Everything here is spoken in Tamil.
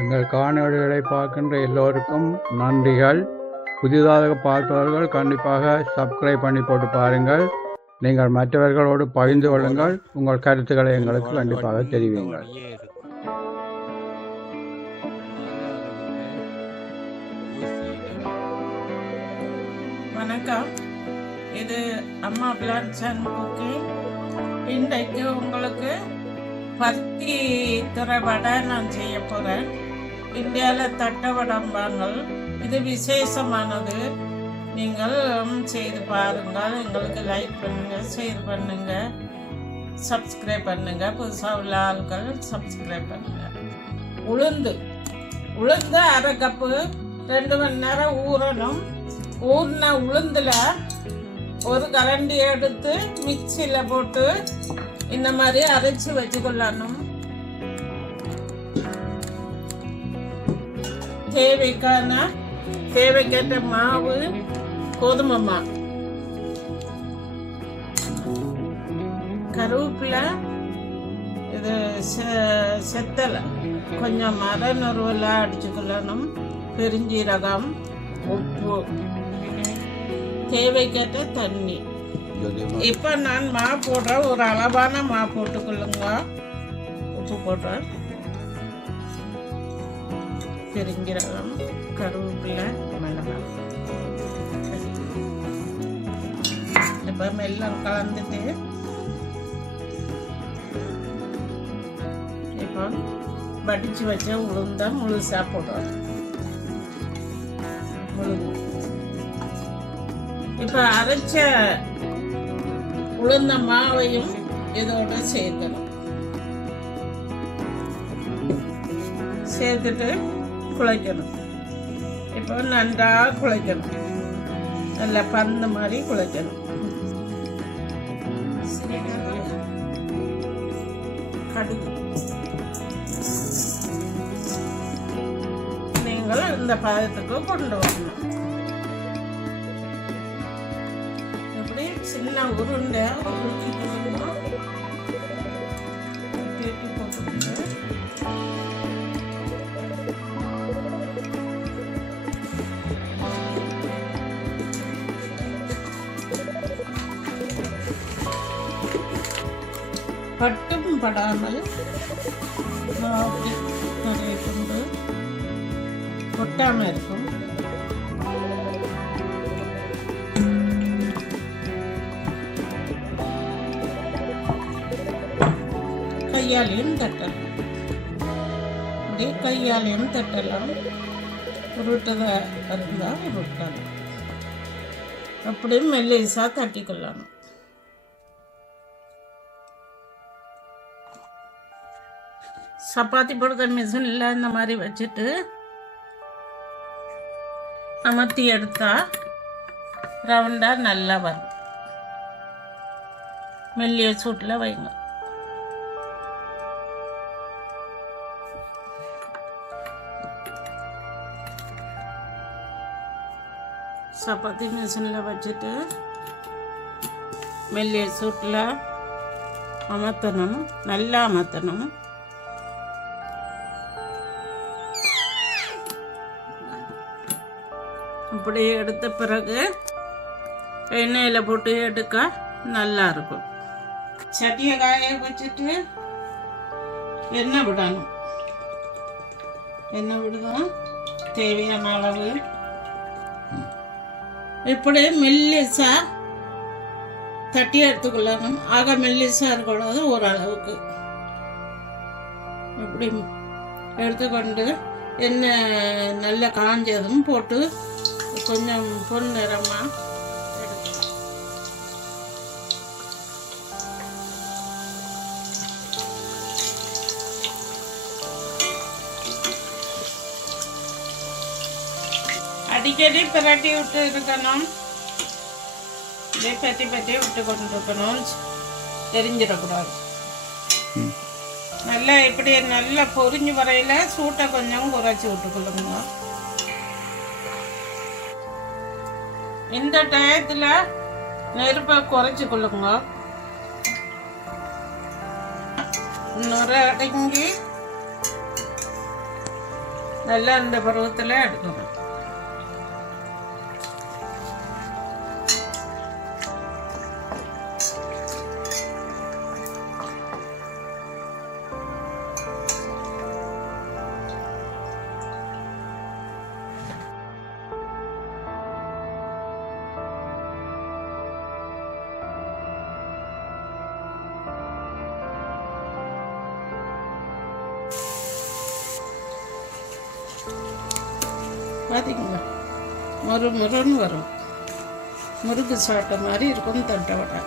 எங்கள் காணொலிகளை பார்க்கின்ற எல்லோருக்கும் நன்றிகள். புதிதாக பார்ப்பவர்கள் கண்டிப்பாக சப்ஸ்கிரைப் பண்ணி போட்டு பாருங்கள். நீங்கள் மற்றவர்களோடு பகிர்ந்து கொள்ளுங்கள். உங்கள் கருத்துக்களை எங்களுக்கு கண்டிப்பாக தெரிவிங்கள் வணக்கம். இது அம்மா பிளான்ஸ் குக்கிங் இன்றைக்கு உங்களுக்கு பருத்தி துறை வடை நான் செய்ய போகிறேன் இந்தியாவில் தட்டவடம்பாங்கள் இது விசேஷமானது. நீங்கள் செய்து பாருங்கள். எங்களுக்கு லைக் பண்ணுங்கள் ஷேர் பண்ணுங்கள் சப்ஸ்கிரைப் பண்ணுங்கள் புதுசாக உள்ள ஆட்கள் சப்ஸ்கிரைப் பண்ணுங்கள் உளுந்து. உளுந்து அரை கப்பு ரெண்டு மணி நேரம் ஊறணும். ஊறின உளுந்தில் ஒரு கரண்டி எடுத்து மிக்சியில் போட்டு இந்த மாதிரி அரைச்சி வச்சுக்கொள்ளணும். தேவைக்கான தேவைக்கேற்ற மாவு கோதுமை மா கருவேப்பிலை இது செ- செத்தலை. கொஞ்சம் மரநுருவில் அடிச்சுக்கொள்ளணும் பெருஞ்சீரகம் உப்பு. தேவைக்கேற்ற தண்ணி. இப்போ நான் மா போடுறேன். ஒரு அளவான மா போட்டுக்கொள்ளுங்க. உப்பு போடுறேன். பெருஞ்சீரகம் கருவேப்பிலை மிளகாய் இப்போ எல்லாம் கலந்துட்டு. இப்போ வடிச்சு வச்ச உளுந்த முழுசா போடுறோம் உளுந்து இப்போ அரைச்ச உளுந்த மாவையும் இதோட சேர்க்கணும். சேர்த்துட்டு குழைக்கணும். இப்போ நன்றாக குழைக்கணும். நல்லா பந்து மாதிரி குழைக்கணும். கடுகு நீங்கள் இந்த பதத்துக்கு கொண்டு வரணும். இப்படி சின்ன உருண்டை உருட்டி பட்டும் படாமல் அப்படி நிறைய கொண்டு கொட்டாமல் இருக்கும் கையாலையும் தட்டலாம் அப்படியே கையாலையும் தட்டலாம் உருட்டதாக இருந்தால் உருட்டலாம் அப்படியே மெல்லேசாக தட்டிக்கொள்ளணும் சப்பாத்தி போடுற மிஷினில் இந்த மாதிரி வச்சுட்டு அமர்த்தி எடுத்தால் ரவுண்டாக நல்லா வரும். மெல்லிய சூட்டில் வைங்க. சப்பாத்தி மிஷினில் வச்சுட்டு மெல்லிய சூட்டில் அமர்த்தணும். நல்லா அமர்த்தணும். அப்படி எடுத்த பிறகு எண்ணெயில் போட்டு எடுக்க நல்லா இருக்கும். சட்டியை காய வச்சுட்டு எண்ணெய் விடணும். எண்ணெய் விடுவோம் தேவையான அளவு. இப்படி மெல்லிசா தட்டி எடுத்துக்கொள்ளணும். ஆக மெல்லிசா இருக்கக்கூடாது ஓரளவுக்கு. இப்படி எடுத்துக்கொண்டு எண்ணெய் நல்லா காஞ்சதும் போட்டு கொஞ்சம் பொன் நிறமாக எடுக்கணும் அடிக்கடி பிரட்டி விட்டு இருக்கணும். இப்படியே பற்றி பற்றி விட்டு கொண்டு இருக்கணும் தெரிஞ்சிடக்கூடாது நல்லா இப்படி நல்லா பொரிஞ்சு வரையில சூட்டை கொஞ்சம் குறைச்சி விட்டுக்கொள்ளுங்க. இந்த டயத்தில் நெருப்பை குறைச்சி கொள்ளுங்க. நுர அடங்கி நல்லா இந்த பருவத்தில் எடுக்கணும் பார்த்திங்களா மொறு மொறுன்னு வரும். முருகு சாப்பிட்ட மாதிரி இருக்கும் தட்டை வடை.